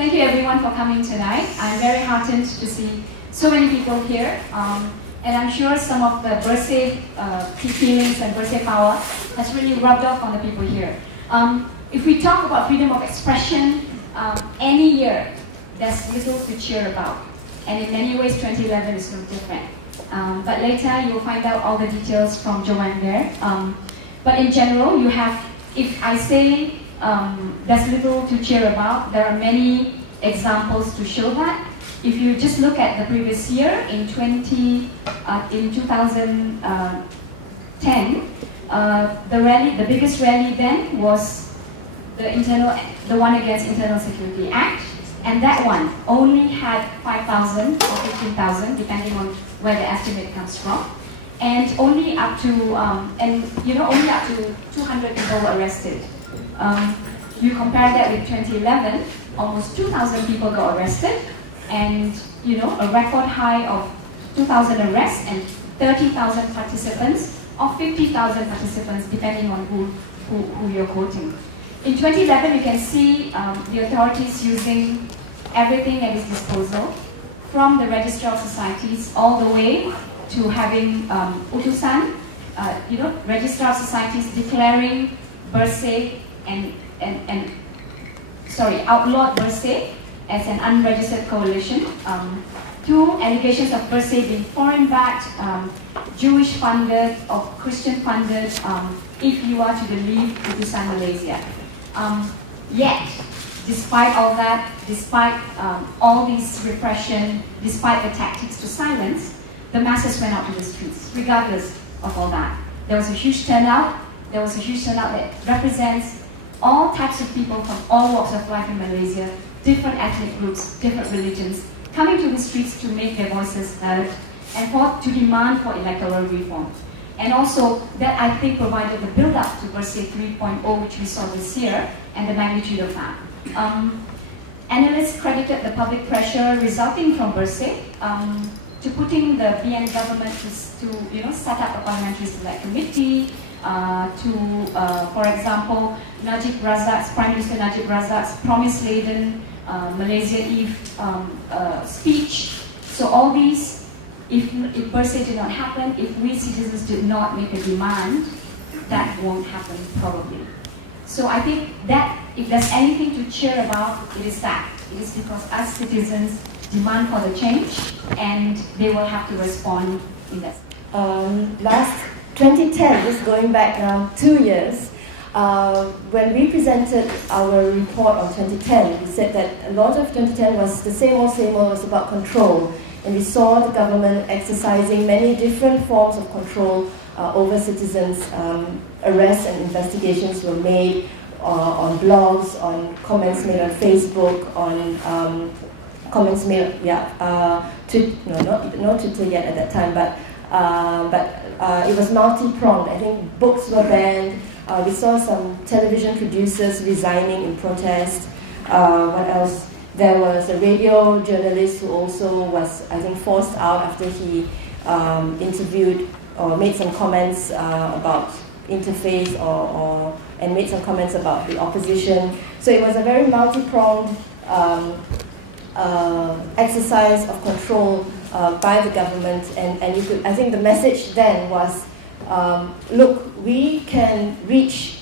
Thank you everyone for coming tonight. I'm very heartened to see so many people here. And I'm sure some of the birthday feelings and birthday power has really rubbed off on the people here. If we talk about freedom of expression, any year, there's little to cheer about. And in many ways, 2011 is no different. But later, you'll find out all the details from Joanne there. But in general, you have, if I say there's little to cheer about, there are many examples to show that. If you just look at the previous year, in 2010, the biggest rally then was the one against Internal Security Act, and that one only had 5,000 or 15,000, depending on where the estimate comes from, and only up to only up to 200 people were arrested. You compare that with 2011, almost 2,000 people got arrested, and a record high of 2,000 arrests and 30,000 participants, or 50,000 participants, depending on who you're quoting. In 2011, you can see the authorities using everything at its disposal, from the registrar of societies all the way to having utusan, registrar of societies declaring birthday outlawed birthday as an unregistered coalition, to allegations of birthday being foreign-backed, Jewish-funded or Christian-funded, if you are to believe utusan Malaysia. Yet, despite all that, despite all this repression, despite the tactics to silence, the masses went out to the streets, regardless of all that. There was a huge turnout. There was a huge turnout that represents all types of people from all walks of life in Malaysia, different ethnic groups, different religions, coming to the streets to make their voices heard and to demand for electoral reform. And also, that I think provided the build-up to Birthday 3.0, which we saw this year, and the magnitude of that. Analysts credited the public pressure resulting from Birthday to putting the BN government to set up a parliamentary select committee, for example, Prime Minister Najib Razak's promise-laden Malaysia Eve speech. So all these, if Birthday did not happen, if we citizens did not make a demand, that won't happen probably. So I think that if there's anything to cheer about, it is that. It is because us citizens demand for the change, and they will have to respond in that. Last 2010, just going back now 2 years, when we presented our report on 2010, we said that a lot of 2010 was the same old, it was about control. And we saw the government exercising many different forms of control over citizens. Arrests and investigations were made on blogs, on comments made on Facebook, on comments made, not Twitter yet at that time, but it was multi-pronged. I think books were banned. We saw some television producers resigning in protest. What else? There was a radio journalist who also was, I think, forced out after he interviewed or made some comments about interfaith and made some comments about the opposition. So it was a very multi-pronged exercise of control by the government, and you could, I think the message then was, look, we can reach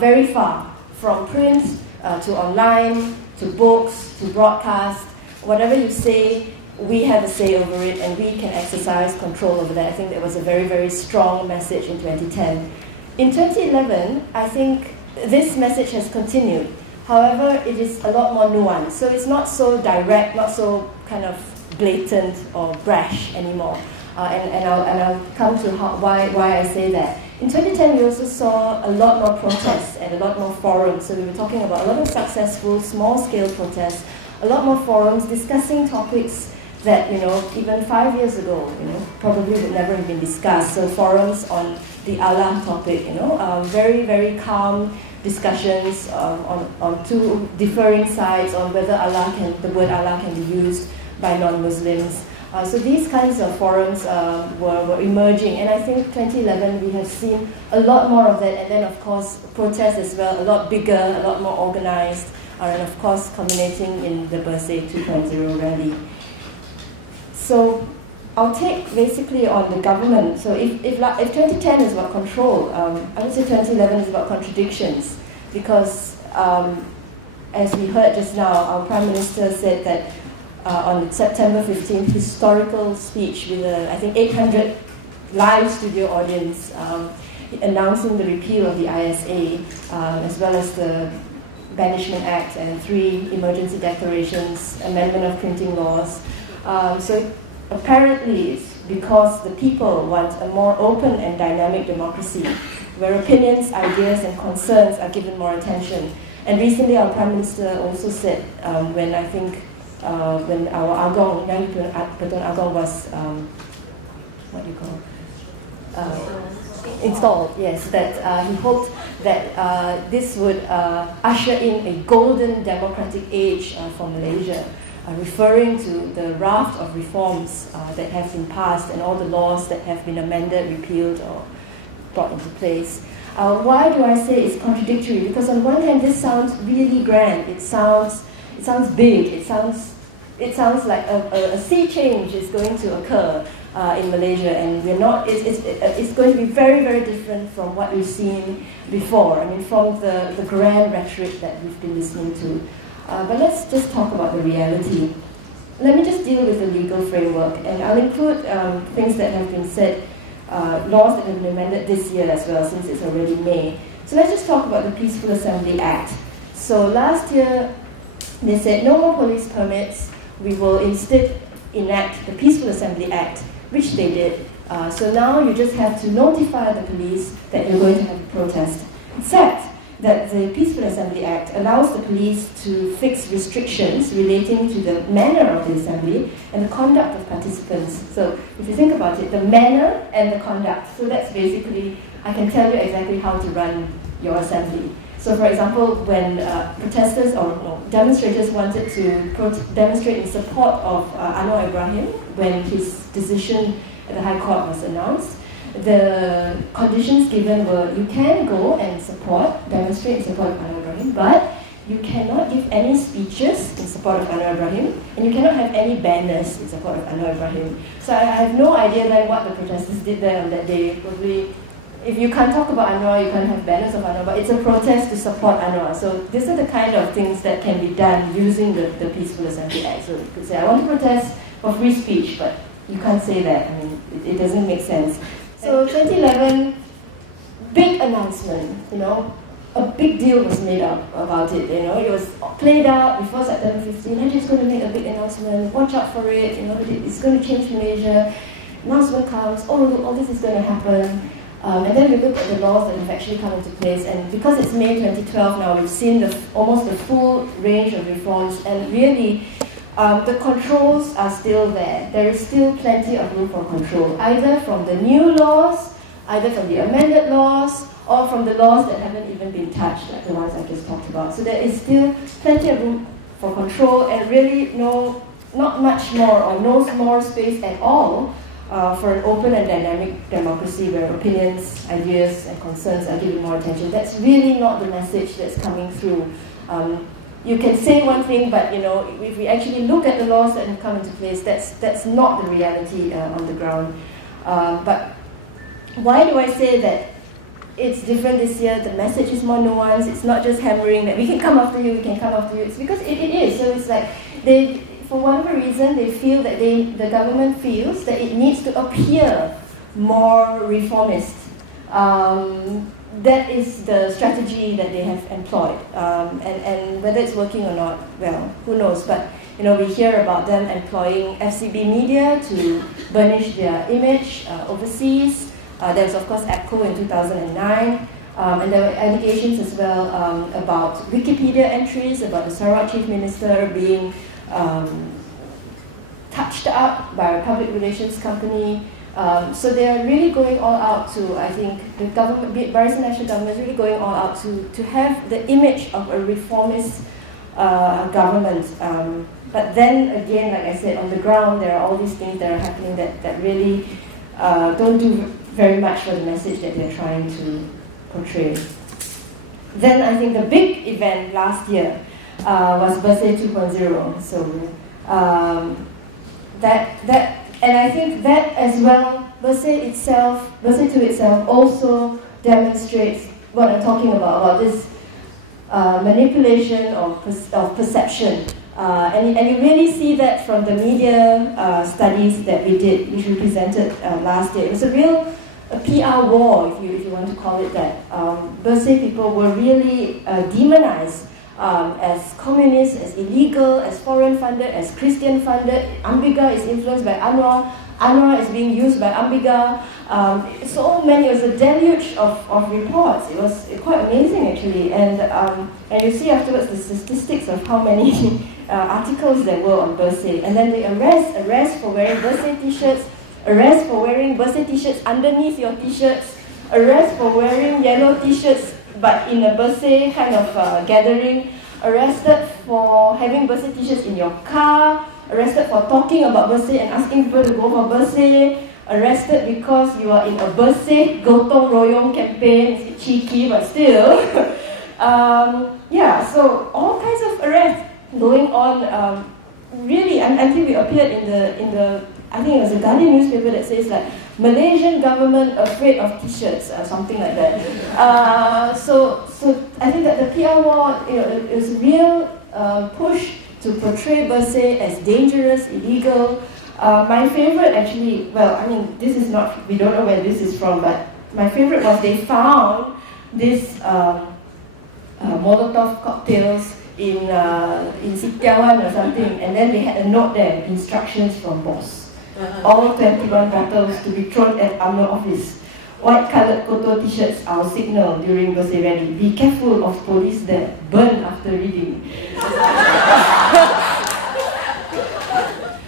very far, from print to online, to books, to broadcast. Whatever you say, we have a say over it, and we can exercise control over that. I think that was a very, very strong message in 2010. In 2011, I think this message has continued. However, it is a lot more nuanced. So it's not so direct, not so kind of blatant or brash anymore. And I'll come to why I say that. In 2010, we also saw a lot more protests and a lot more forums. So we were talking about a lot of successful small-scale protests, a lot more forums discussing topics that, even 5 years ago, probably would never have been discussed. So forums on the Allah topic, very, very calm discussions on two differing sides on whether the word Allah can be used by non-Muslims. So these kinds of forums were emerging, and I think 2011 we have seen a lot more of that, and then of course protests as well, a lot bigger, a lot more organized, and of course culminating in the Bersih 2.0 rally. So I'll take basically on the government. So if 2010 is about control, I would say 2011 is about contradictions, because as we heard just now, our Prime Minister said that on September 15th, historical speech with I think 800 live studio audience, announcing the repeal of the ISA, as well as the Banishment Act and 3 emergency declarations, amendment of printing laws. So apparently it's because the people want a more open and dynamic democracy, where opinions, ideas and concerns are given more attention. And recently our Prime Minister also said, when I think, when our Agong, Yang Pertuan Agong was, what do you call installed, yes, that he hoped that this would usher in a golden democratic age for Malaysia, referring to the raft of reforms that have been passed and all the laws that have been amended, repealed or brought into place. Why do I say it's contradictory? Because on one hand, this sounds really grand. It sounds big. It sounds like a sea change is going to occur in Malaysia, and we're not. It's going to be very, very different from what we've seen before. I mean, from the grand rhetoric that we've been listening to. But let's just talk about the reality. Let me just deal with the legal framework, and I'll include things that have been said, laws that have been amended this year as well, since it's already May. So let's just talk about the Peaceful Assembly Act. So last year, they said no more police permits. We will instead enact the Peaceful Assembly Act, which they did. So now you just have to notify the police that you're going to have a protest. Except that the Peaceful Assembly Act allows the police to fix restrictions relating to the manner of the assembly and the conduct of participants. So if you think about it, the manner and the conduct. So that's basically, I can tell you exactly how to run your assembly. So for example, when protesters or demonstrators wanted to demonstrate in support of Anwar Ibrahim when his decision at the High Court was announced, the conditions given were you can go and demonstrate in support of Anwar Ibrahim, but you cannot give any speeches in support of Anwar Ibrahim, and you cannot have any banners in support of Anwar Ibrahim. So I have no idea then what the protesters did there on that day. Probably, if you can't talk about Anwar, you can't have banners of Anwar, but it's a protest to support Anwar. So these are the kind of things that can be done using the Peaceful Assembly Act. So you could say, I want to protest for free speech, but you can't say that. I mean, it doesn't make sense. So 2011, big announcement, a big deal was made up about it, it was played out before September 15, I'm just going to make a big announcement, watch out for it, it's going to change Malaysia, announcement comes, oh look, all this is going to happen, and then we look at the laws that have actually come into place, and because it's May 2012 now, we've seen almost the full range of reforms, and really, the controls are still there. There is still plenty of room for control, either from the new laws, either from the amended laws, or from the laws that haven't even been touched, like the ones I just talked about. So there is still plenty of room for control, and really not much more, or no more space at all for an open and dynamic democracy where opinions, ideas, and concerns are given more attention. That's really not the message that's coming through. You can say one thing, but if we actually look at the laws that have come into place, that's not the reality on the ground. But why do I say that it's different this year? The message is more nuanced. It's not just hammering that we can come after you, we can come after you. It's because it is. So it's like for whatever reason, they feel that the government feels that it needs to appear more reformist. That is the strategy that they have employed, and whether it's working or not, well, who knows? But we hear about them employing FCB media to burnish their image overseas. There was, of course, APCO in 2009, and there were allegations as well about Wikipedia entries about the Sarawak Chief Minister being touched up by a public relations company. So they are really going all out to, I think, the government, Barisan National Government is really going all out to have the image of a reformist government. But then again, like I said, on the ground, there are all these things that are happening that really don't do very much for the message that they're trying to portray. Then I think the big event last year was Bersih 2.0. So and I think that as well, Bersih itself, Bersih 2 itself also demonstrates what I'm talking about this manipulation of perception. And you really see that from the media studies that we did, which we presented last year. It was a real PR war, if you want to call it that. Bersih people were really demonized as communist, as illegal, as foreign funded, as Christian funded. Ambiga is influenced by Anwar. Anwar is being used by Ambiga. So many, it was a deluge of reports. It was quite amazing actually. And you see afterwards the statistics of how many articles there were on Bersih. And then they arrest for wearing Bersih t-shirts, arrest for wearing Bersih t-shirts underneath your t-shirts, arrest for wearing yellow t-shirts but in a Bersih kind of gathering, arrested for having Bersih t-shirts in your car, arrested for talking about Bersih and asking people to go for Bersih, arrested because you are in a Bersih Gotong Royong campaign. It's a bit cheeky, but still. Yeah, so all kinds of arrests going on, really, until we appeared in the I think it was a Guardian newspaper that says like, Malaysian government afraid of t-shirts or something like that. So I think that the PR war, it was a real push to portray Bersih as dangerous, illegal. My favorite actually, well, I mean, this is not, we don't know where this is from, but my favorite was they found this Molotov cocktails in Sitiawan or something, and then they had a note there, instructions from boss. All 21 bottles to be thrown at UMNO office. White-coloured kotor t-shirts, our signal during Bersih rally. Be careful of police there. Burn after reading.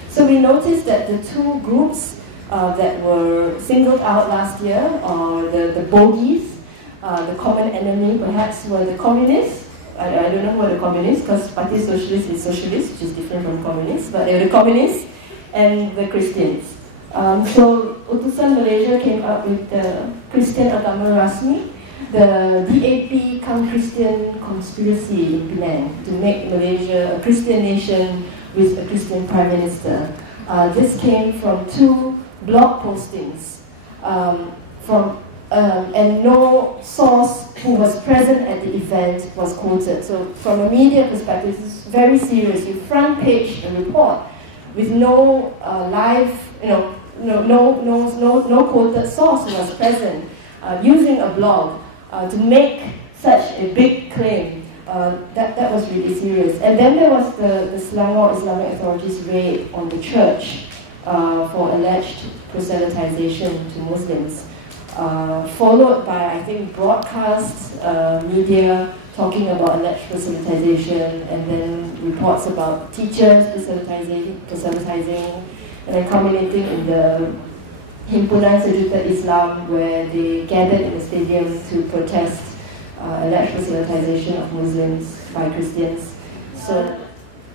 So we noticed that the two groups that were singled out last year, or the bogies, the common enemy perhaps, were the communists. I don't know who are the communists, because Parti Socialist is socialist, which is different from communists, but they were the communists and the Christians. So Utusan Malaysia came up with the Christian Agama Rasmi, the DAP come Christian conspiracy in Penang to make Malaysia a Christian nation with a Christian Prime Minister. This came from two blog postings and no source who was present at the event was quoted. So from a media perspective, this is very serious. You front page a report with no live, no quoted source who was present, using a blog to make such a big claim. That was really serious. And then there was the Selangor Islamic authorities' raid on the church for alleged proselytization to Muslims, followed by, I think, broadcast media talking about alleged proselytization, and then reports about teachers proselytizing, and then culminating in the Himpunan Sejuta Islam, where they gathered in the stadium to protest alleged proselytization of Muslims by Christians. So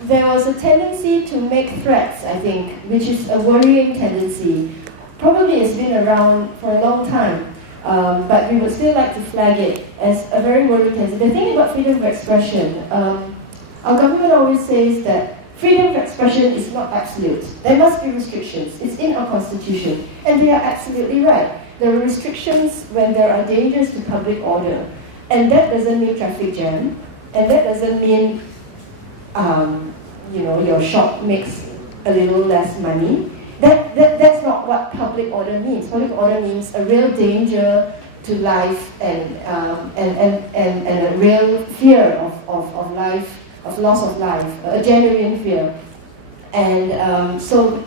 there was a tendency to make threats, I think, which is a worrying tendency. Probably it's been around for a long time, but we would still like to flag it as a very worrying tendency. The thing about freedom of expression, our government always says that freedom of expression is not absolute. There must be restrictions. It's in our constitution. And they are absolutely right. There are restrictions when there are dangers to public order. And that doesn't mean traffic jam. And that doesn't mean, your shop makes a little less money. That's not what public order means. Public order means a real danger to life and a real fear of life, of loss of life, a genuine fear. And so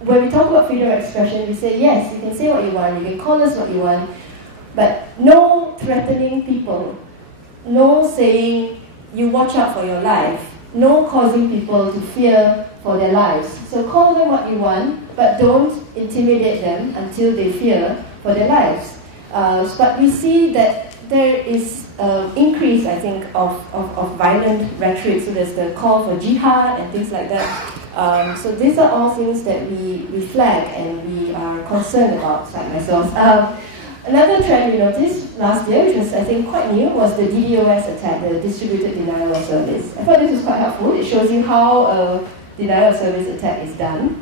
when we talk about freedom of expression, we say, yes, you can say what you want, you can call us what you want, but no threatening people, no saying, you watch out for your life, no causing people to fear for their lives. So call them what you want, but don't intimidate them until they fear for their lives. But we see that there is increase, I think, of violent rhetoric. So there's the call for jihad and things like that. So these are all things that we flag and we are concerned about, like myself. Another trend we noticed last year, which was I think quite new, was the DDoS attack, the distributed denial of service. I thought this was quite helpful. It shows you how a denial of service attack is done.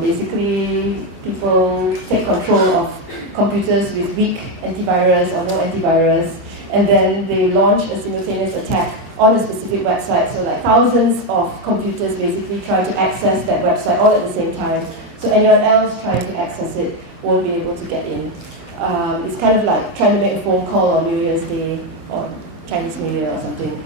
Basically, people take control of computers with weak antivirus or no antivirus, and then they launch a simultaneous attack on a specific website. So like thousands of computers basically try to access that website all at the same time. So anyone else trying to access it won't be able to get in. It's kind of like trying to make a phone call on New Year's Day or Chinese New Year or something.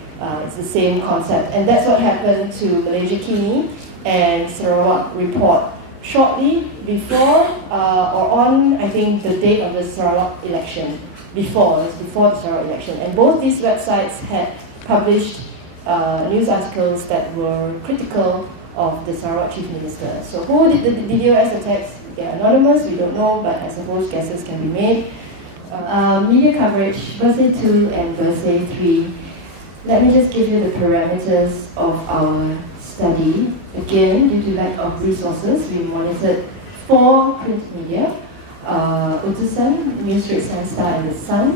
It's the same concept. And that's what happened to Malaysia Kini and Sarawak report shortly before or on, I think, the date of the Sarawak election. Before the Sarawak election. And both these websites had published news articles that were critical of the Sarawak Chief Minister. So who did the DDoS attacks? They're anonymous, we don't know, but I suppose guesses can be made. Media coverage, Bersih 2 and Bersih 3. Let me just give you the parameters of our study. Again, due to lack of resources, we monitored 4 print media, Utusan, Newsread, Sunstar and The Sun,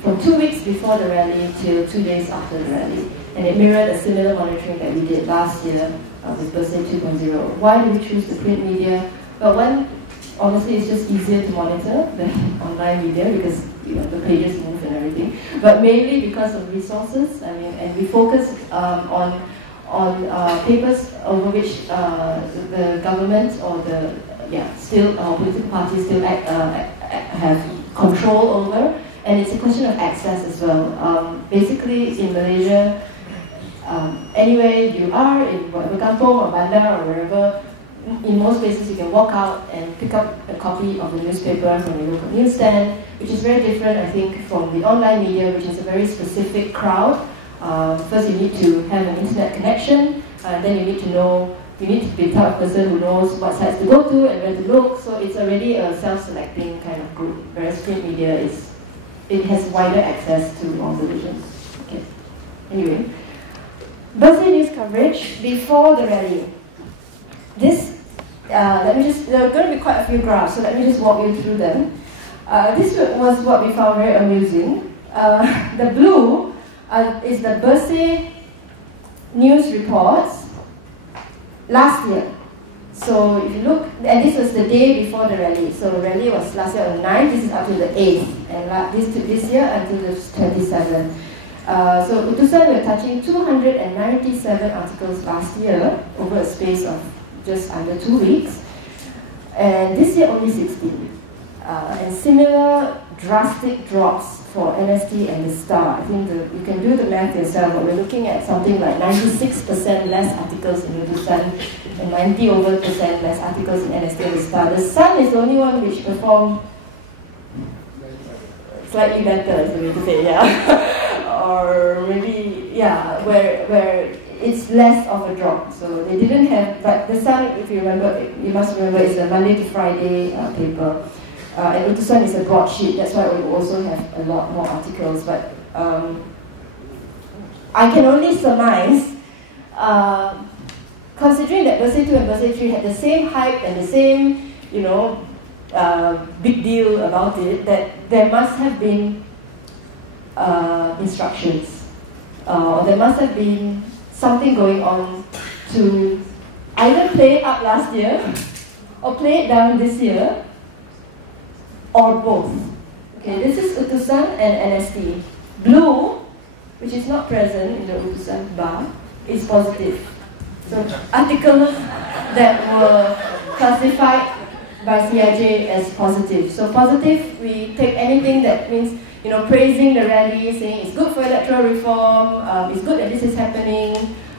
from 2 weeks before the rally till 2 days after the rally. And it mirrored a similar monitoring that we did last year with Bersih 2.0. Why do we choose the print media? But one, honestly, it's just easier to monitor than online media because the pages move and everything. But mainly because of resources. I mean, and we focus on papers over which the government or the political parties still have control over, and it's a question of access as well. Basically, in Malaysia, anywhere you are, in Kampung or Bandar or wherever, in most places you can walk out and pick up a copy of the newspaper from your local newsstand, which is very different, I think, from the online media, which is a very specific crowd. First you need to have an internet connection, then you need to be the type of person who knows what sites to go to and where to look, so it's already a self-selecting kind of group, whereas print media it has wider access to all the visions. Okay. Anyway, Bersih news coverage before the rally. This, there are going to be quite a few graphs, so let me just walk you through them. This was what we found very amusing. The blue is the Bersih news reports last year. So if you look, and this was the day before the rally. So the rally was last year on the 9th, this is up to the 8th, and this year until the 27th. So Utusan, we're touching 297 articles last year over a space of just under 2 weeks, and this year only 16. And similar drastic drops for NST and the Star. I think you can do the math yourself, but we're looking at something like 96% less articles in Utusan and 90% less articles in NST and the Star. The Sun is the only one which performed slightly better, is the way to say, yeah. Or maybe, yeah, where it's less of a drop. So they didn't have, but the Sun, if you remember, you must remember, is a Monday to Friday paper. And Utusan is a broadsheet, that's why we also have a lot more articles. But I can only surmise, considering that Bersih 2 and Bersih 3 had the same hype and the same, big deal about it, that there must have been instructions. There must have been something going on to either play it up last year or play it down this year, or both. Okay, this is Utusan and NST. Blue, which is not present in the Utusan bar, is positive. So articles that were classified by CIJ as positive. So positive, we take anything that means, praising the rally, saying it's good for electoral reform, it's good that this is happening,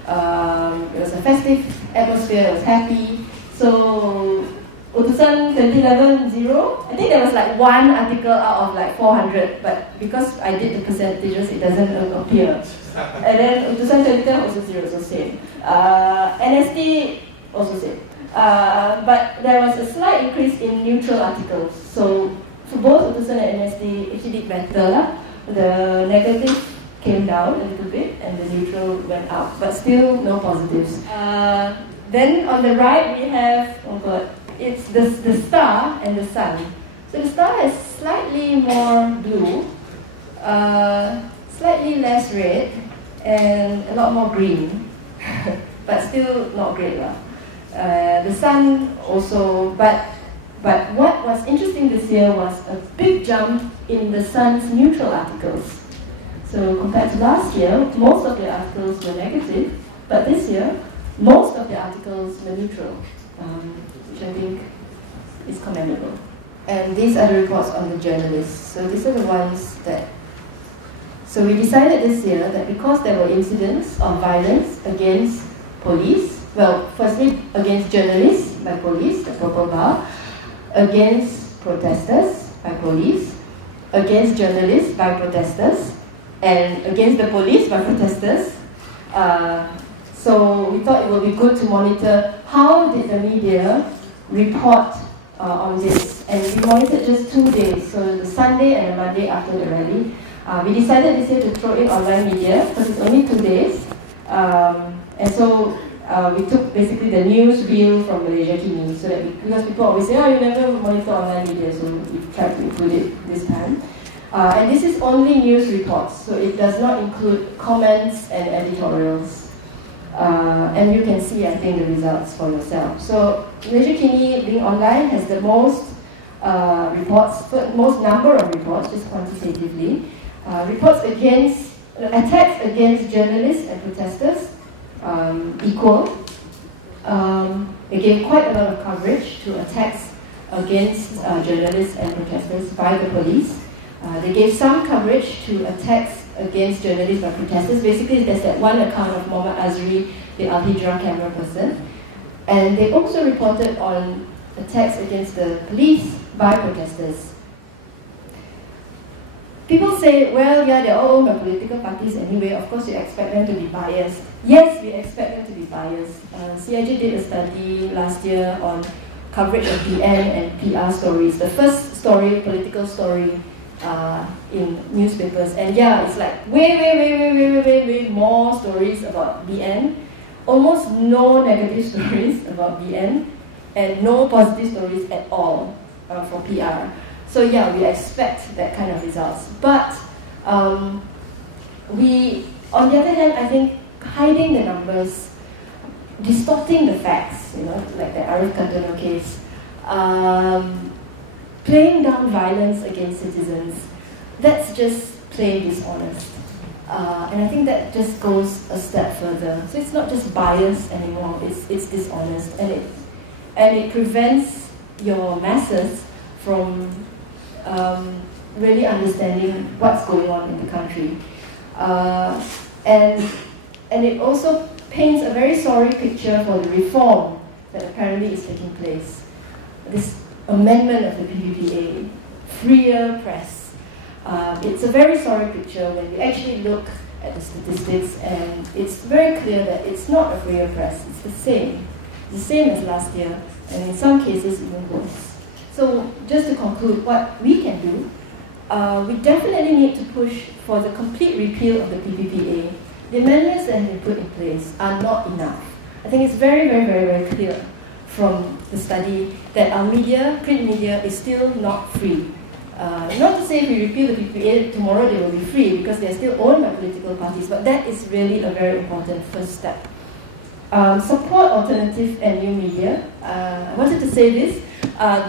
it was a festive atmosphere, it was happy. So Utusan 2011, 0. I think there was like one article out of like 400, but because I did the percentages, it doesn't appear. And then Utusan 2010 also 0, so same. NST also same. But there was a slight increase in neutral articles. So for both Utusan and NST, it did better. The negative came down a little bit, and the neutral went up, but still no positives. Then on the right we have, it's the Star and the Sun. So the star has slightly more blue, slightly less red, and a lot more green, but still not great lah. The sun also, but what was interesting this year was a big jump in the sun's neutral articles. So compared to last year, most of the articles were negative, but this year, most of the articles were neutral, which I think is commendable. And these are the reports on the journalists. So these are the ones that... So we decided this year that because there were incidents of violence against police, well, firstly against journalists by police, the purple bar, against protesters by police, against journalists by protesters, and against the police by protesters. So we thought it would be good to monitor how did the media report on this. And we monitored just 2 days, so the Sunday and the Monday after the rally. We decided this year to throw in online media because it's only 2 days. And so we took basically the news reel from Malaysia Kini, so that because people always say, oh, you never monitor online media, so we tried to include it this time. And this is only news reports, so it does not include comments and editorials. And you can see, I think, the results for yourself. So Malaysia Kini being online has the most reports, most number of reports, just quantitatively. Reports against, attacks against journalists and protesters, equal. They gave quite a lot of coverage to attacks against journalists and protesters by the police. They gave some coverage to attacks against journalists by protesters. Basically, there's that one account of Muhammad Azri, the Al-Hijrah camera person. And they also reported on attacks against the police by protesters. People say, well, yeah, they're all owned by political parties anyway, of course you expect them to be biased. Yes, we expect them to be biased. CIJ did a study last year on coverage of BN and PR stories. The first story, political story, in newspapers, and yeah, it's like way more stories about BN, almost no negative stories about BN, and no positive stories at all for PR. So yeah, we expect that kind of results. But we, on the other hand, I think hiding the numbers, distorting the facts, you know, like the Arif Kantono case, playing down violence against citizens, that's just plain dishonest. And I think that just goes a step further. So it's not just bias anymore, it's dishonest. And it prevents your masses from really understanding what's going on in the country. And it also paints a very sorry picture for the reform that apparently is taking place. This amendment of the PPPA, freer press. It's a very sorry picture when you actually look at the statistics, and it's very clear that it's not a freer press, it's the same. It's the same as last year, and in some cases even worse. So just to conclude, what we can do, we definitely need to push for the complete repeal of the PPPA. The amendments that have been put in place are not enough. I think it's very clear from the study that our media, print media, is still not free. Not to say if we repeal the PPPA, tomorrow they will be free, because they are still owned by political parties, but that is really a very important first step. Support alternative and new media. I wanted to say this.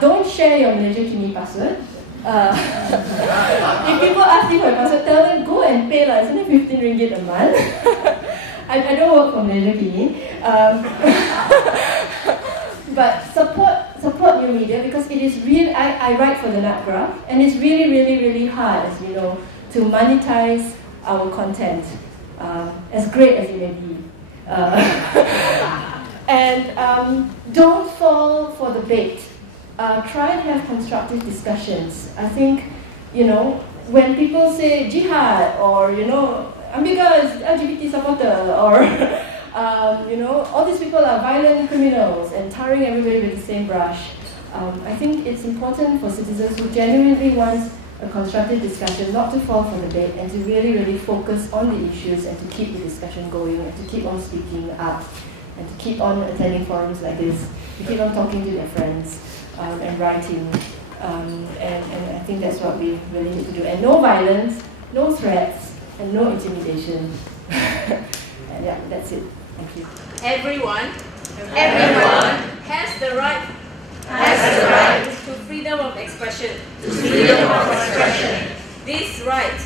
Don't share your Malaysia Kini password. If people ask you for a password, tell them, go and pay, isn't it 15 ringgit a month? I don't work for Malaysia Kini. But support new media, because it is real. I write for the Nut Graph, and it's really hard, as you know, to monetize our content, as great as it may be. And don't fall for the bait. Try and have constructive discussions. I think, you know, when people say jihad, or, you know, Amiga is LGBT supporter, or you know, all these people are violent criminals, and tarring everybody with the same brush. I think it's important for citizens who genuinely want a constructive discussion not to fall for the bait, and to really focus on the issues, and to keep the discussion going, and to keep on speaking up, and to keep on attending forums like this, to keep on talking to their friends, and writing. And I think that's what we really need to do. And no violence, no threats, and no intimidation. And yeah, that's it. Thank you. Everyone has the right to freedom of expression. This right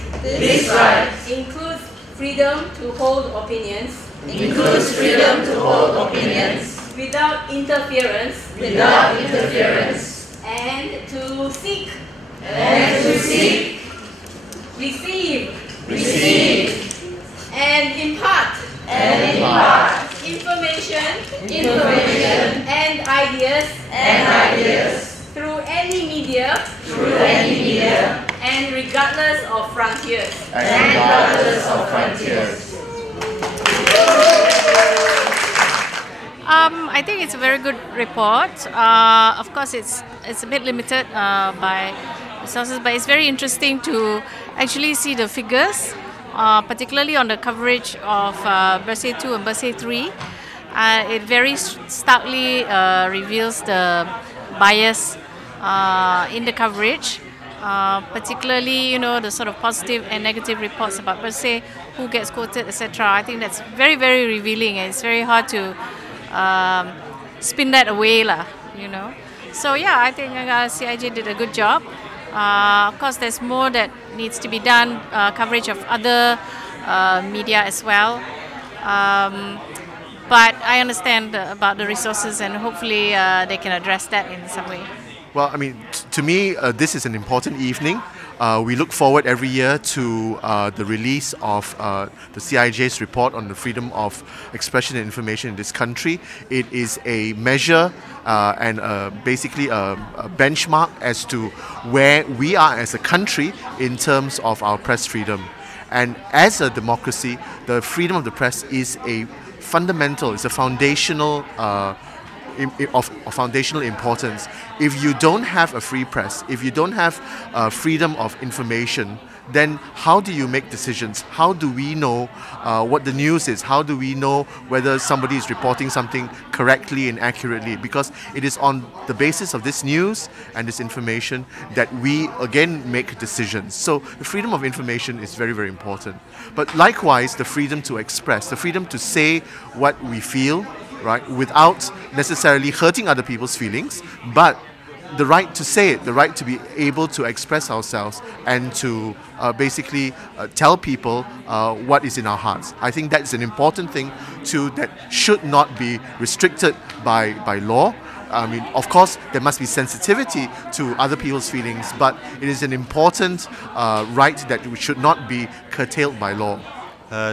includes freedom to hold opinions. Without interference. And to seek. Receive. And impart. Information. And ideas. Through any media. And regardless of frontiers. I think it's a very good report. Of course, it's a bit limited by resources, but it's very interesting to actually see the figures, particularly on the coverage of Bersih 2 and Bersih 3. It very starkly reveals the bias in the coverage, particularly, the sort of positive and negative reports about Bersih, who gets quoted, etc. I think that's very, very revealing, and it's very hard to spin that away, So yeah, I think CIJ did a good job. Of course, there's more that needs to be done, coverage of other media as well. But I understand about the resources, and hopefully they can address that in some way. Well, I mean, to me, this is an important evening. We look forward every year to the release of the CIJ's report on the freedom of expression and information in this country. It is a measure and basically a benchmark as to where we are as a country in terms of our press freedom. And as a democracy, the freedom of the press is a fundamental, it's a foundational of foundational importance. If you don't have a free press, if you don't have freedom of information, then how do you make decisions? How do we know what the news is? How do we know whether somebody is reporting something correctly and accurately? Because it is on the basis of this news and this information that we again make decisions. So the freedom of information is very, very important. But likewise, the freedom to express, the freedom to say what we feel, right, without necessarily hurting other people's feelings, but the right to say it, the right to be able to express ourselves and to basically tell people what is in our hearts. I think that's an important thing too, that should not be restricted by law. I mean, of course, there must be sensitivity to other people's feelings, but it is an important right that should not be curtailed by law.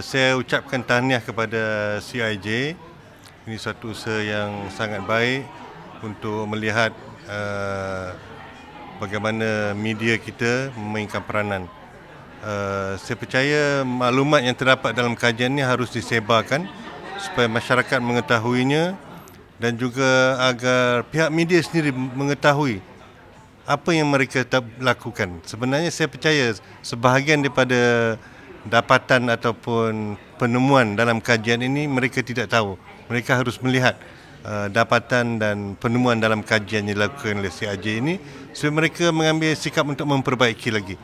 Saya ucapkan tahniah kepada CIJ. Ini satu usaha yang sangat baik untuk melihat bagaimana media kita memainkan peranan. Saya percaya maklumat yang terdapat dalam kajian ini harus disebarkan supaya masyarakat mengetahuinya, dan juga agar pihak media sendiri mengetahui apa yang mereka lakukan. Sebenarnya saya percaya sebahagian daripada dapatan ataupun penemuan dalam kajian ini mereka tidak tahu. Mereka harus melihat dapatan dan penemuan dalam kajian yang dilakukan oleh CIJ ini supaya mereka mengambil sikap untuk memperbaiki lagi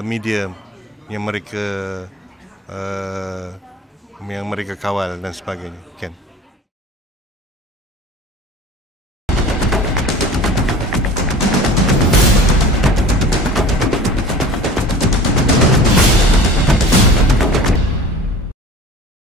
media yang mereka kawal dan sebagainya. Ken.